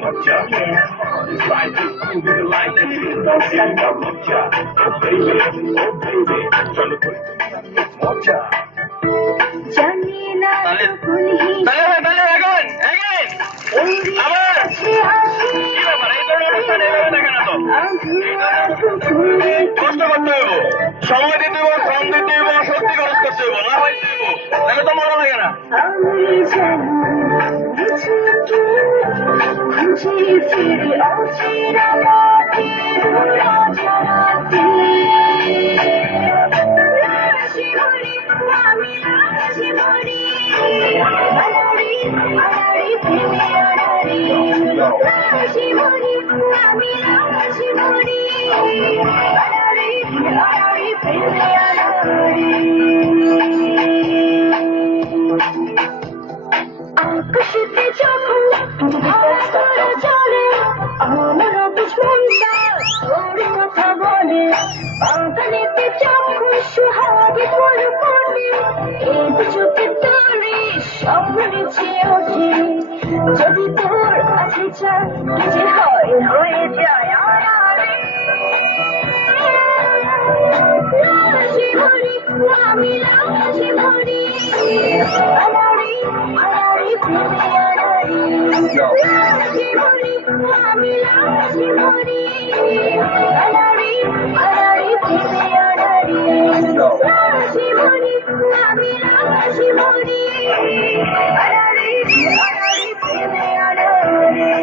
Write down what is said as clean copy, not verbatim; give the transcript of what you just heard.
Moccia. Ride this cool with the light that is don't get no Moccia. Oh baby, trying to put it together, it's Moccia. Janina kulhi তাহলে এখন আবার কি ব্যাপার এই ধরনের অনুষ্ঠান এইভাবে দেখে না তো কষ্ট করতে হইব সময় দিতে হইব শ্রম দিতে হইব সত্যি খরচ করতে হইব না হইতে হইব তাহলে তো মনে লাগে না আমি জানি খুঁজে ফিরে অচেনা পথে রাজরাতে রাশি ভরি আমি রাশি ভরি আলারি আলারি প্রেমে আলারি রাশি ভরি আমি রাশি ভরি আলারি আলারি প্রেমে আলারি আকাশেতে যখন ধরা ধরা চলে আমার দুশ্মনটা তোর কথা বলে বাগানেতে যখন সুহাগে ফুল ফোটে এই দু চোখে তোরে স্বপ্নে চেয়ে ওঠে যদি তোর কাছে চায় কি যে হয় হয়ে যায় আড়ালে রাশি ভরি আমি রাশি ভরি আলারি আলারি প্রেমে আলারি রাশি ভরি আমি রাশি ভরি আলারি আলারি প্রেমে আলারি রাশি ভরি আমি রাশি ভরি আলারি আলারি প্রেমে আলারি